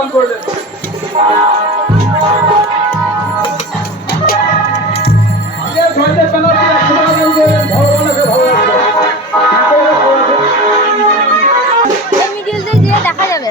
দান করলেন। দেখা যাবে।